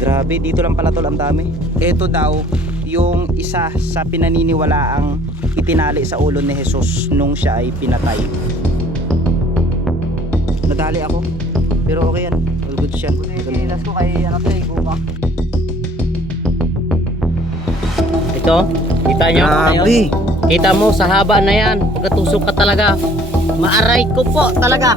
Grabe, dito lang pala tol, ang dami. Ito daw yung isa sa pinaniniwalaang itinali sa ulo ni Jesus nung siya ay pinatay. Nadali ako, pero okay yan, all good siya. Kinilas ko kay ano to, gupa. Ito, kita nyo? Grabe. Kita mo sa haba na yan. Pagkatusok ka talaga. Maaray ko po talaga.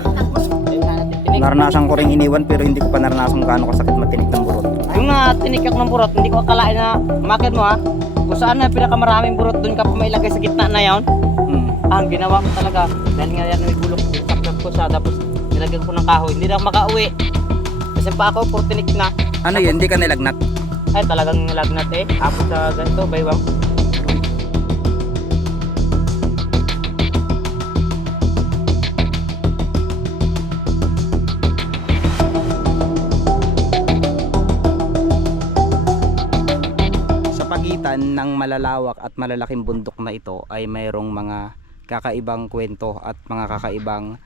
Naranasan ko rin iniwan pero hindi ko pa naranasan kung gaano kasakit matinik ng burot. Yung tinikak ng burot, hindi ko akalain na makit mo ha. Kung saan na pinakamaraming burot, doon ka pa mailagay sa gitna na yon. Ang ginawa ko talaga, dahil nga yan may bulok, saksak ko siya, tapos nilagyan ko ng kahoy. Hindi na ako makauwi. Kasi pa ako, puro tinik na. Ano yun, hindi ka nilagnat? Ay talagang nilagnat eh. Tapos sa ganito, baywang. Ng malalawak at malalaking bundok na ito ay mayroong mga kakaibang kwento at mga kakaibang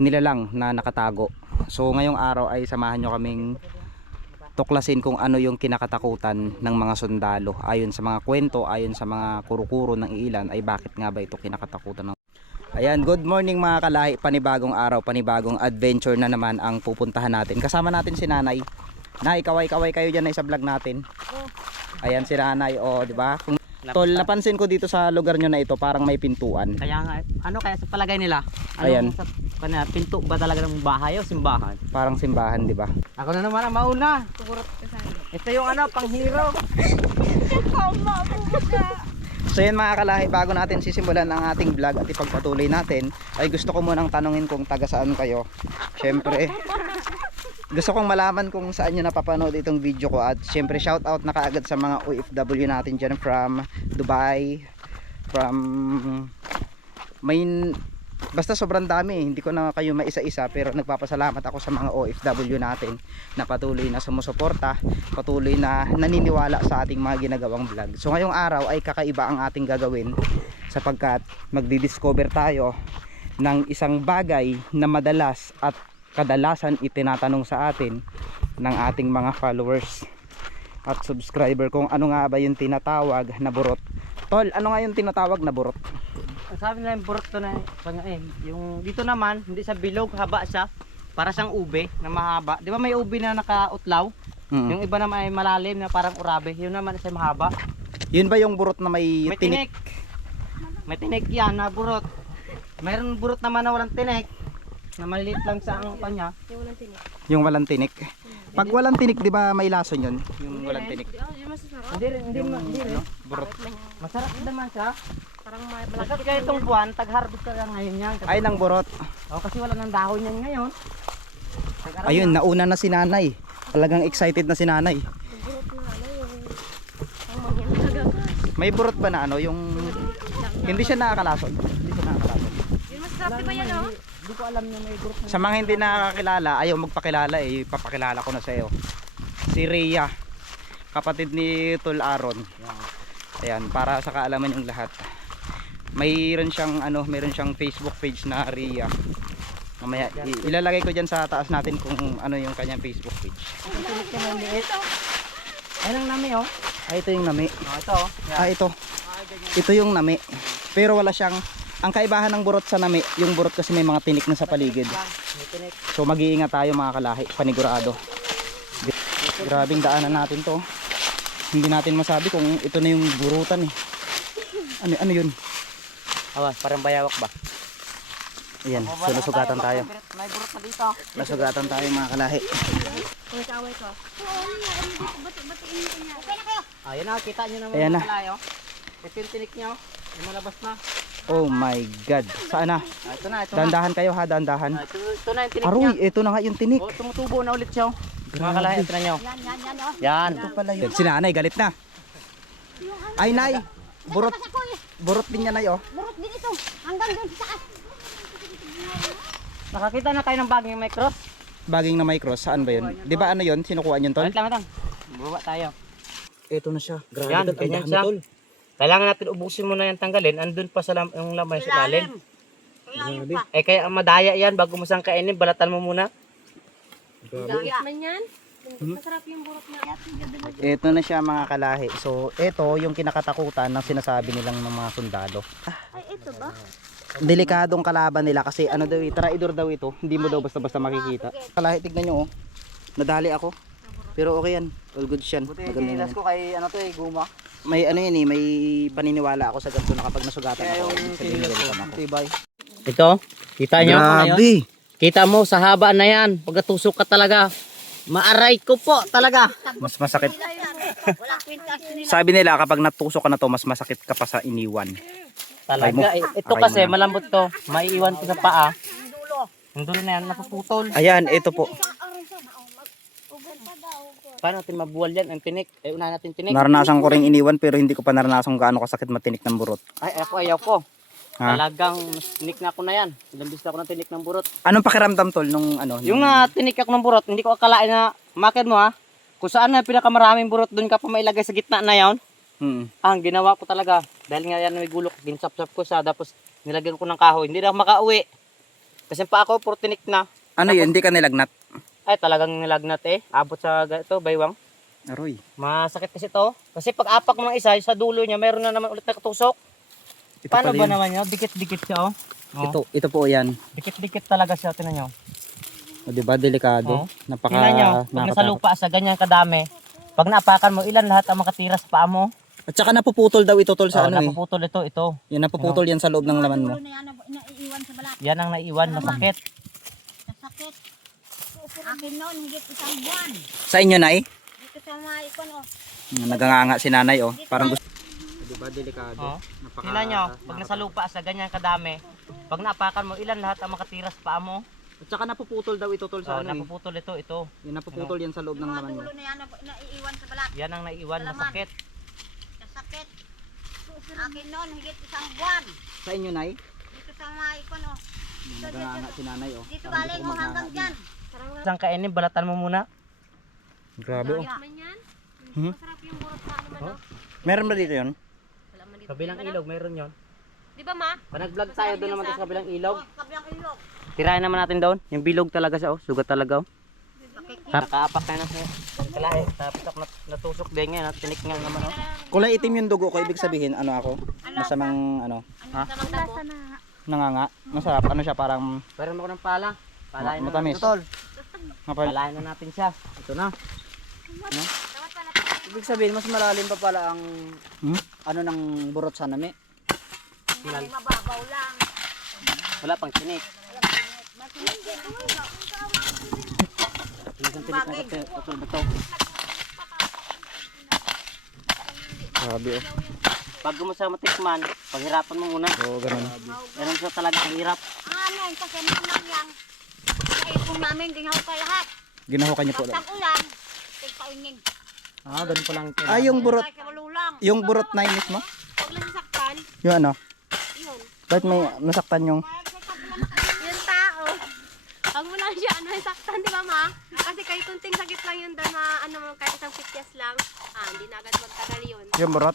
nilalang na nakatago. So ngayong araw ay samahan nyo kaming tuklasin kung ano yung kinakatakutan ng mga sundalo. Ayon sa mga kwento, ayon sa mga kuro-kuro ng ilan, ay bakit nga ba ito kinakatakutan ng... Ayan, good morning mga kalahi. Panibagong araw, panibagong adventure na naman ang pupuntahan natin. Kasama natin si Nanay. Nay, kaway-kaway kayo dyan na sa vlog natin. Ayan si Nanay, oh, di ba? Tol, napansin ko dito sa lugar nyo na ito, parang may pintuan. Kaya nga, ano kaya sa palagay nila? Ano Ayan. sa kanila, pinto ba talaga ng bahay o simbahan? Parang simbahan, di ba? Ako na naman ang mauna. Ito yung ano, panghiro. So yan mga kalahi, bago natin sisimulan ang ating vlog at ipagpatuloy natin, ay gusto ko munang tanungin kung taga saan kayo. Syempre, gusto kong malaman kung saan nyo napapanood itong video ko. At syempre shoutout na kaagad sa mga OFW natin dyan from Dubai, from main, basta sobrang dami, hindi ko na kayo maisa-isa, pero nagpapasalamat ako sa mga OFW natin na patuloy na sumusuporta, patuloy na naniniwala sa ating mga ginagawang vlog. So ngayong araw ay kakaiba ang ating gagawin, sapagkat magdi-discover tayo ng isang bagay na madalas at kadalasan itinatanong sa atin ng ating mga followers at subscriber, kung ano nga ba yung tinatawag na burot. Tol, ano nga yung tinatawag na burot? Sabi nila yung burot to na yung dito naman, hindi sa bilog, haba siya. Para siyang ube na mahaba. Di ba may ube na nakautlaw? Yung iba naman ay malalim na parang urabe. Yun naman isa mahaba. Yun ba yung burot na may tinik? May tinik yan na burot. Mayroon burot naman na walang tinik, na maliliit lang sa ang kanya. Yung walang tinik. Yung walang tinik. Pag walang tinik, di ba may lason yun? Yung walang tinik. Yung masasarap. Hindi rin. Burot. Masarap naman siya. Parang Masarap kaya itong buwan, tag-harvest ka lang ngayon yan. Ay, ng burot. Kasi wala nang dahon yan ngayon. Ayun, nauna na si Nanay. Talagang excited na si Nanay. burot na ano yung ang mangyan nagagas. May burot ba na ano? Yung hindi siya nakakalason. Hindi siya nakakalason. Yung masasarap di ba yan oh? Hindi ko alam na may burot na. Sa mga hindi nakakilala, ayaw magpakilala eh. Papakilala ko na sa iyo. Si Rhea, kapatid ni Tol Aaron. Ayan, para sa kaalaman yung lahat. Mayroon siyang Facebook page na Rhea. Mamaya ilalagay ko diyan sa taas natin kung ano yung kanyang Facebook page. Ayun ang nami oh. Ay, ito yung nami. Ito oh. Ah, ito. Ito yung nami. Pero wala siyang, ang kaibahan ng burot sa nami, yung burot kasi may mga tinik na sa paligid. So mag-iingat tayo mga kalahi, panigurado. Grabing daanan natin to. Hindi natin masabi kung ito na yung burutan eh. Ano yun? Parang bayawak ba? Ayan, so nasugatan tayo. May burot na dito. Nasugatan tayo mga kalahi. Kung kaway ko. Bati-batiin ko niya. Ayun na, kita nyo naman Ayan na. mga kalayo. Ito yung tinik nyo. Yung malabas na. Oh my God. Saan na? Ito na, ito na. Dandahan kayo ha, dandahan. Ito na yung tinik Aroy, niya. ito na nga yung tinik. Oh, tumutubo na ulit siya. Mga kalayo, ito na nyo. Yan oh. Yan. Ito pala yun. Si Nanay, galit na. Ay, Nay. Burot. Burot din niya, Nay, oh. Burot din ito. Hanggang doon sa taas. Nakakita na tayo ng baging may cross. Baging na may cross, saan ba yun? Di ba ano yun? Sinukuha niyon, Tol? Wait lang. Baba tayo. Ito na siya. Grabe, Yan, Tol. Ang ganyan dami, siya. Tol. Kailangan natin ubusin muna yung tanggalin. Andun pa sa yung lamay sa lalim. Grabe. Kaya madaya yan bago mo siyang kainin, balatan mo muna. Dagit man yan. Masarap yung burot na yan. Ito na siya mga kalahi. So ito yung kinakatakutan ng sinasabi nilang ng mga sundalo. Ay, ito ba? Delikadong kalaban nila kasi ano daw, traidor daw ito. Hindi mo daw basta-basta makikita. Kalahi, tignan nyo oh. Nadali ako. Pero okay yan. All good yan. Buti Maganda dinilas yan. ko kay ano to guma. May ano yan eh, may paniniwala ako sa ganito na kapag nasugatan Kaya ako, yung ibig sabihin dinilas ko, welcome ako. tibay. Ito, kita nyo? Ano yun? Grabe! Kita mo sa haba na yan. Pagkatusok ka talaga. Maaray ko po talaga. Mas masakit. Walang kwintas nila. Sabi nila kapag natusok ka na to, mas masakit ka pa sa iniwan. Talaga. Ito Aray kasi mo na. malambot to. Maiiwan ko sa paa. Yung dulo na yan, napuputol. Ayan, ito po. Paano natin mabuwal yan? Ang tinik. Unahin natin tinik. Naranasan ko rin iniwan pero hindi ko pa naranasan kung gaano kasakit matinik ng burot. Ay, ayaw ko. Ha? Talagang tinik na ako na yan. Ilang bis na ako ng tinik ng burot. Anong pakiramdam tol nung ano? Yung tinik ako ng burot, hindi ko akalain na market mo ha. Kung saan na pinakamaraming burot, doon ka pa mailagay sa gitna na yan. Ang ginawa ko talaga, dahil nga yan may gulok, ginsap-sap ko siya, tapos nilagyan ko ng kahoy. Hindi na ako makauwi. Kasi pa ako, puro tinik na. Ano yun? Hindi ka nilagnat? Ay, talagang nilagnat eh. Abot sa ito, baywang. Aroy. Masakit kasi to. Kasi pag apak mo ng isa, sa dulo niya, meron na naman ulit na katusok. Ito Paano pala ba yun. naman yun? Dikit-dikit siya oh. Ito po yan. Dikit-dikit talaga siya, tinan nyo. O diba, delikado. Oh. Napaka Tingnan nyo, pag nasa lupa sa ganyan kadami, pag naapakan mo, ilan lahat ang makatira sa paa mo? At saka napuputol daw ito tol sa Oh, ano eh. napuputol ito. Yan napuputol yan sa loob ng laman mo. Ulo na yan, naiiwan sa balat. Yan ang naiwan, masakit. Nasakit. Akin noon, higit isang buwan. Sa inyo na Dito sa mga ikon, oh. Naganganga si nanay oh. Parang gusto. Diba, delikado. Oh. Tingnan nyo, pag nasa lupa sa ganyan kadami, pag naapakan mo, ilan lahat ang makatira sa paa mo? At saka napuputol daw ito tol sa Oh, ano eh. napuputol ito. Yan napuputol yan sa loob ng Mga laman mo. dulo na yan, naiiwan sa balat. Yan ang naiwan, masakit. Nasakit. Akin noon, higit isang buwan. Sa inyo nay? Dito sa mga ikon, oh. Naganganga si nanay oh. Dito Parang galing gusto mo hanggang magnganga. dyan. Isang kainin, balatan mo muna. Grabe oh. Yan. Hmm? Masarap yung burot na ano man, oh. Meron ba dito yun? Wala man dito. Kabilang ilog, meron yon. Di ba, ma? Pag nag-vlog tayo doon naman sa kabilang ilog. Kabilang ilog. Tirahin naman natin doon. Yung bilog talaga siya, oh. Sugat talaga, oh. Nakikita. Nakaapak na na siya. Kalahi. Tapos ako natusok din ngayon. Tinik nga naman, oh. Kulay itim yung dugo ko, ibig sabihin ano ako? Masamang ano? Ha? Lasa na. Nanganga. Masarap. Ano siya parang Meron ako ng pala. Palahin na matamis. natin. Mapal. Palahin na natin siya. Ito na. Ibig sabihin mas malalim pa pala ang Hmm? ano ng burot sa nami. Ay, mababaw lang. Wala pang tinik. Isang tinik na ito. Grabe oh. Bago mo siya matikman, paghirapan mo muna. Oo, ganun. Ganun siya talaga ang hirap. Ano, kasi naman yan. Naipon namin, din ako kay lahat. Ginahukan niyo po. Tapos ulan, tigpauning. Ah, ganun pa lang. Ah, yung burot. Kaya malulang. Yung burot na yun mismo? Pag lang saktan, Yung ano? yun. Bakit may nasaktan yung... Yung tao. Pag mo lang siya, ano, saktan, di ba, ma? Kasi kahit kunting sakit lang yun doon, ano, kahit isang pityas lang, hindi na agad magtagal yun. Yung burot?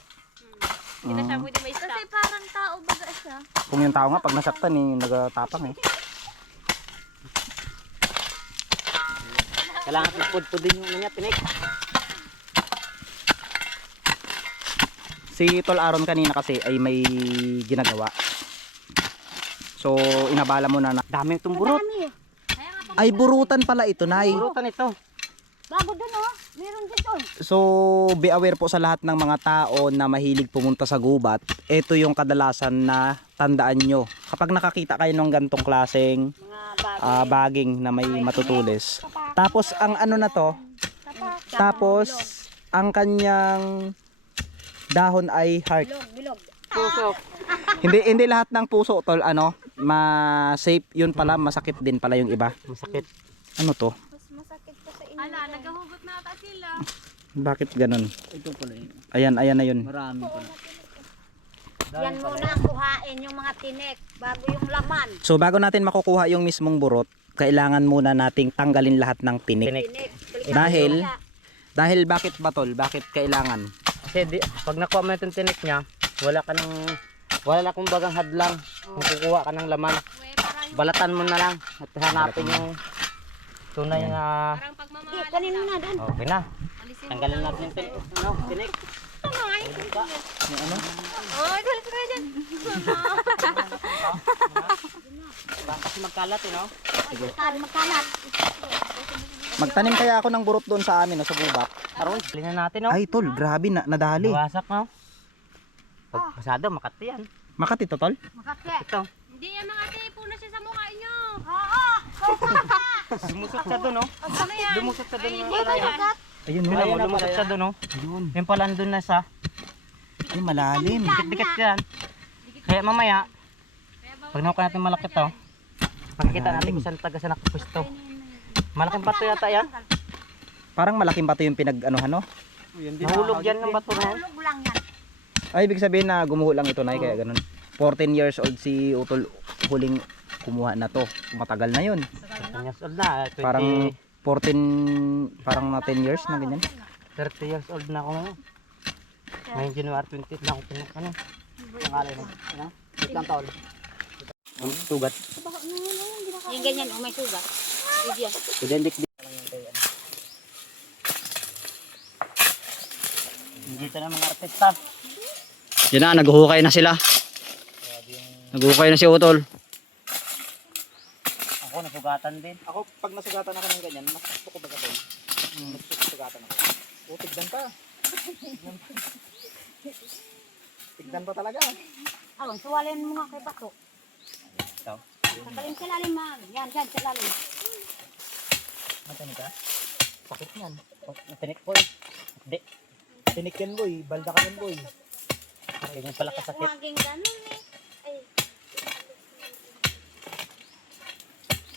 Hindi na siya pwede may stop. Kasi parang tao baga siya. Kung yung tao nga, pag nasaktan eh, nagatapang eh. Kailangan pupud-pud din yung ano niya, tinik. Si Tol Aaron kanina kasi ay may ginagawa. So, inabala mo na na. Dami itong burot. Ay, burutan pala ito, Nay. Burutan ito. Bago dun, oh. Meron dito. So, be aware po sa lahat ng mga tao na mahilig pumunta sa gubat. Ito yung kadalasan na tandaan nyo. Kapag nakakita kayo ng gantong klaseng Mga baging na may matutulis. Tapos, ang ano na to, tapos, ang kanyang dahon ay heart. bilog. Tusok. Hindi lahat ng puso, Tol, ano, ma-safe. Yun pala, masakit din pala yung iba. Masakit. Ano to? Mas masakit pa sa inyo. Ala, nagahugot na ata sila. Bakit ganun? Ito pala yun. Ayan na yun. Marami pala. Yan muna ang kuhain yung mga tinik bago yung laman. So, bago natin makukuha yung mismong burot, kailangan muna nating tanggalin lahat ng tinik. Tinik. Tinik. Dahil bakit ba, Tol? Bakit kailangan? Kasi pag nakuha mo yung tinik niya, wala na kumbagang hadlang. Kung kukuha ka ng laman, balatan mo na lang at hanapin yung tunay na kanina na doon. Okay na. Alisin mo Tanggalin na. natin yung tinik. Ay, galit ka dyan. Kasi magkalat no? Magkalat. Magtanim kaya ako ng burot doon sa amin, no, sa bubak. Aron, na natin no? Ay tol, grabe na, nadali. Nawasak no? Pag pasado, makati yan. Makati to tol? Makakya. Ito. Hindi yan makatipo na siya sa mukha niyo. Lumusot siya doon no? Ano yan? Lumusot siya doon. Hindi ba yan? Ayun no. Ayun, lumusot siya doon no? Ayun. Yung pala doon na sa Ay malalim. dikit-dikit yan. Kaya mamaya, pag nakuha natin malaki to, makikita natin kung saan taga sa nakapwesto. Malaking bato yata yan. Parang malaking bato yung pinag-anuhan no? Nahulog yan ng bato na yan. Tulog lang yan. Ay ibig sabihin na gumuho lang ito na kaya ganun. 14 years old si Utol huling kumuha na to. Matagal na yun. 10 years old na. 20, Parang 14, parang na 10 years na ganyan. 30 years old na ako ngayon. Ngayon January 20 na ako pinakano. Pangalan na. Ano? Ilang taon? Ang sugat. Yung ganyan, may sugat. Bigyan. Idendik din. Dito na mga artista. Yan na, naghuhukay na sila. Naghuhukay na si Utol. Ako nasugatan din. Ako pag nasugatan ako ng ganyan, mas gusto ko baga tol. Nasugatan ako. O tigdan pa. Tigdan pa talaga. Alon, suwalin mo nga kay Bato. Ito. Sakalin sa lalim, ma'am. Yan, dyan, sa lalim. Matanig ka? Sakit yan. Natinik ko eh. Hindi. Tinik yan boy, balda ka yan boy. Ganyan pala kasakit. Huwaging ganun eh. Ay,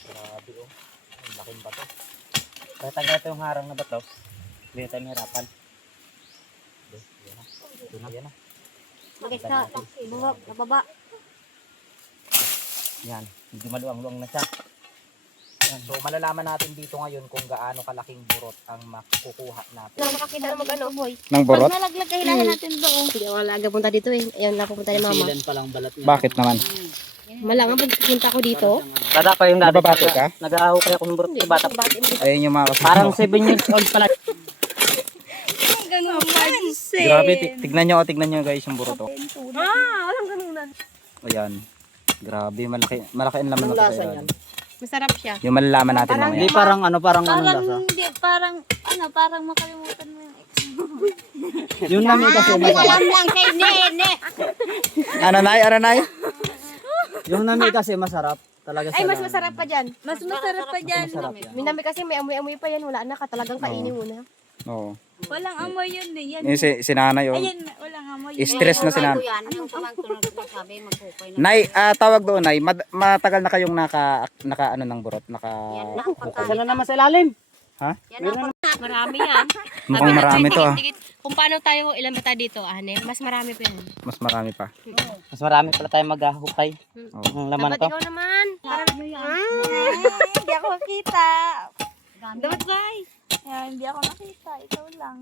Grabe oh. Ang laking bato. Kaya tagal ito yung harang na bato. Hindi tayo mahirapan. Ito na yan ah. bagay sa baba. Yan. Hindi maluwang-luwang na siya. So malalaman natin dito ngayon kung gaano kalaking burot ang makukuha natin. Wala makakita na mag-ano, boy. Ng burot? Pag nalaglag kahilahan natin doon. Hindi ako alaga punta dito eh. Ayan na pupunta ni mama. Silan pa lang balat niya. Bakit naman? Malangang pagpunta ko dito. Bata pa yung dati. Nababate ka? Nag-aaho kaya kung burot sa bata. Ayun yung mga kasama. Parang 7 years old pala. Ganun man. Grabe, tignan nyo guys yung burot oh. Walang ganunan. Ayan. Grabe, malaki ang laman Anong ng lasa pera. niyan? Masarap siya. Yung malalaman natin Hindi mamaya. parang ano, parang anong lasa? Hindi, parang makalimutan mo yung ex. Yung namin kasi masarap. lang kay Nene. Ano nay? Yung namin kasi masarap. Talaga Ay, siya mas na- masarap pa dyan. Mas masarap pa dyan. masarap yan. Minami kasi may amoy-amoy pa yan. Wala na ka. Talagang kainin mo na. Oo. Walang amoy yun eh. Yan. Yung si nanay oh. Ayan, walang amoy. Stress na si nanay. Yung pamangkin na sabi, magkukay na. Nay, tawag doon nay, matagal na kayong naka ano ng burot, naka Saan na naman sa ilalim? Marami yan. mukhang marami to ah. Kung paano tayo, ilan ba tayo dito, Ane? Mas marami pa yan. Mas marami pa. Mas marami pala tayo maghahukay. Ang laman Dapat to. ikaw naman. Hindi ako nakita. Dapat bay. Yan, hindi ako nakita. Ikaw lang.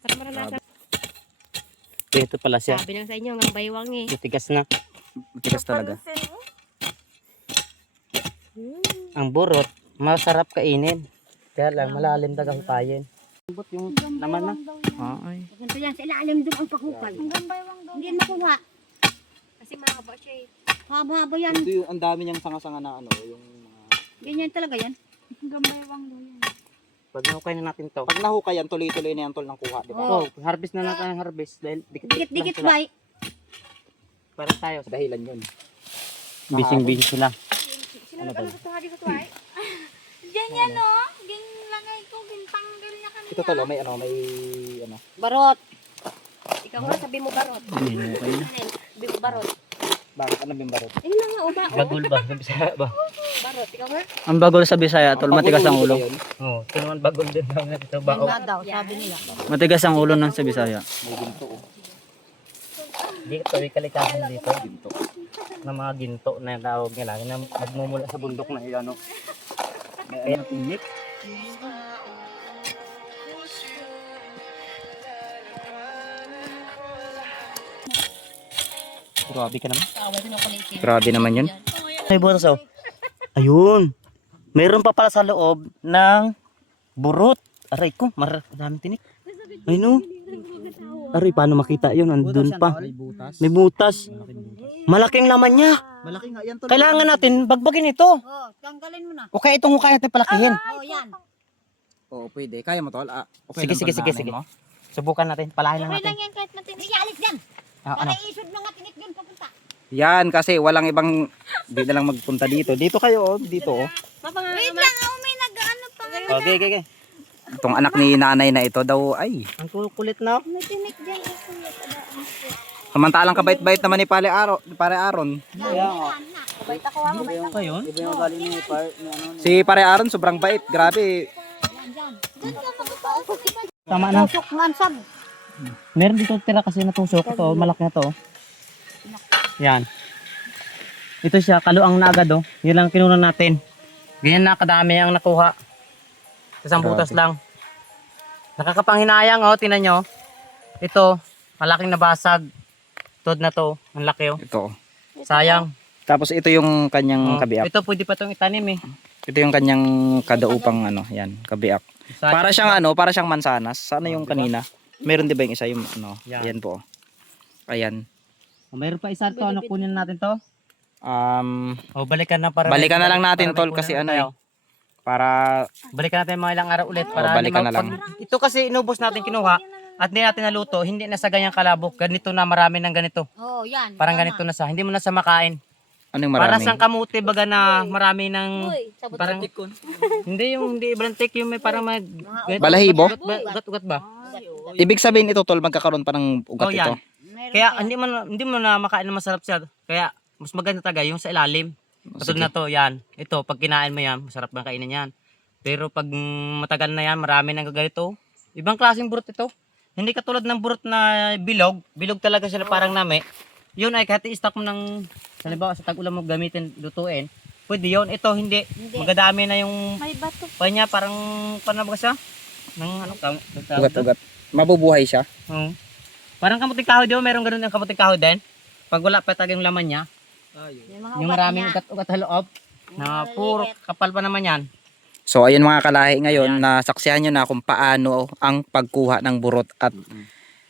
Para maranasan. Ito pala siya. Sabi lang sa inyo, hanggang baywang eh. Matigas na. Matigas talaga. Ang burot, masarap kainin. Kaya lang, malalim dagang hukayin. Ambot yung laman na. Ay. Ganito yan, sa ilalim doon ang paghukay. Hanggang baywang daw. Hindi makuha. Kasi mahaba siya eh. Haba-haba yan. Ito yung ang dami niyang sanga-sanga na ano, yung Ganyan talaga yan. Hanggang baywang daw yan. Pag nahukay na natin to. pag nahukay yan, tuloy-tuloy na yan tol ng kuha, di ba? Oh, harvest na natin ang harvest dahil Dikit-dikit lang sila. bay. Para tayo. Dahilan yun. Bising-bising sila. Sino nag-ano sa tuwa dito tuwa eh? Diyan yan o. Ginlagay ko, gintanggal niya kanina. Ito tol, may ano. Barot. Ikaw nga sabi mo barot. Okay na. Sabi mo barot. Bakit ano bimbarot? Ayun na nga, uba. Bagul ba? Bisaya ba? Barot, ikaw nga. Ang bagol sa Bisaya, tol, matigas ang ulo. Oo, ito naman bagul din naman ito. Bao. daw, sabi nila. Matigas ang ulo ng sa Bisaya. May ginto oh. Dito, may kalikasan dito. Ginto. Na mga ginto na tawag nila. Na nagmumula sa bundok na iyan. No? May ayun tinik. Grabe ka naman. Grabe naman yun. Ay, butas oh. Ayun. Mayroon pa pala sa loob ng Burot. Aray ko, maraming tinik. Ay no. Aray, paano makita yun? Andun pa. May butas. May butas. Malaking laman niya. Malaki nga yan tol. Kailangan natin bagbagin ito. Oh, tanggalin mo na. O kaya itong hukay natin palakihin. Oh, yan. Oo, pwede. Kaya mo tol. Okay Sige, lang, tol, sige, daanin sige. mo. Subukan natin. Palahin lang Okay natin. lang yan kahit matinik. Ialis yan. Ano? Para isod mga tinik yun papunta. Yan kasi walang ibang di na lang magpunta dito. Dito kayo, dito. Mapanganga Wait ma. lang, oh, may nag-ano pa. Okay, okay, okay. Itong anak ni nanay na ito daw ay. Ang kulit na. May tinik dyan. Kuya, Samantalang kabait-bait naman ni Pare Aaron. Kabait ako ha, kabait ako. Ayun. Si Pare Aaron sobrang bait. Grabe. Tama na. Tusok mansag. Meron dito tira kasi natusok. Ito, malaki na to. Yan. Ito siya, kaluang na agad oh. Yun lang kinunan natin. Ganyan na kadami ang nakuha. Isang butas lang. Nakakapanghinayang oh, tinan nyo. Ito, malaking nabasag. Tod na to, ang laki oh. Ito. Sayang. Tapos ito yung kanyang Oh, kabiak. ito pwede pa itong itanim eh. Ito yung kanyang kadaupang ano, yan, kabiak. Sayang. Para siyang mansanas. Sana yung kanina. Meron 'di ba yung isa yung ano? Yan. Ayan po. Ayan. Oh, mayroon pa isa to, ano kunin natin to? Oh, Balikan na para balikan na lang natin para may tol kunin kasi na ano tayo. para Balikan natin mga ilang araw ulit para balikan na lang. Ito kasi inubos natin kinuha at hindi natin naluto, hindi na sa ganyang kalabok. Ganito na marami ng ganito. Oh, yan. Parang ganito na sa, hindi mo na sa makain. Anong Para marami? sa kamuti baga na marami ng Sabot parang hindi yung hindi iblantik yung may parang mag Balahibo? ugat ba? Ibig sabihin ito tol magkakaroon pa ng ugat Oh, ito. yan. Kaya hindi mo na makain na masarap siya. Kaya mas maganda talaga yung sa ilalim. Katulad na to, yan. Ito pag kinain mo yan, masarap na kainin yan. Pero pag matagal na yan, marami nang gaganito. Ibang klaseng burot ito. Hindi katulad ng burot na bilog. Bilog talaga sila parang nami. Yun ay kahit i-stock mo ng, halimbawa sa tag-ulam mo gamitin, lutuin. Pwede yun. Ito hindi. Magadami na yung May bato. pa niya. Parang, paano ba siya? Ng ano, Ugat-ugat. Mabubuhay siya. Oo. Parang kamuting kahoy din. Meron ganun yung kamuting kahoy din. Pag wala pa talaga yung laman niya. Yung maraming ugat-ugat sa loob. Na puro kapal pa naman yan. So ayun mga kalahi ngayon, nasaksihan nyo na kung paano ang pagkuha ng burot at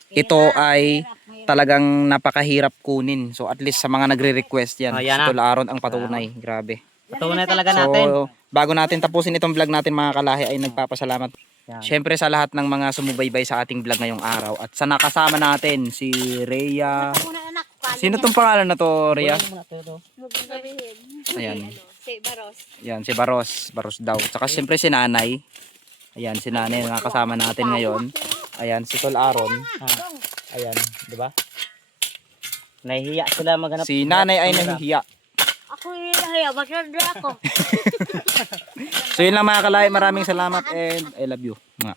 ito ay talagang napakahirap kunin. So at least sa mga nagre-request yan, Ayan si na. Tol Aaron ang patunay. Grabe. Patunay talaga natin. So bago natin tapusin itong vlog natin mga kalahi ay nagpapasalamat. Yan. Syempre sa lahat ng mga sumubaybay sa ating vlog ngayong araw at sa nakasama natin si Rhea. Una anak. Sino tong pangalan na to, Rhea? Huwag mong sabihin. Ayan. Si Baros. Yan, si Baros daw. Tsaka siyempre si Nanay. Ayan, si Nanay na nakasama natin ngayon. Ayan, si Tol Aaron. Ayan, di ba? Nahihiya sila maghanap. Si Nanay ay nahihiya. Ako yung haya. Masyado ako. So yun lang mga kalay, maraming salamat and I love you. Mga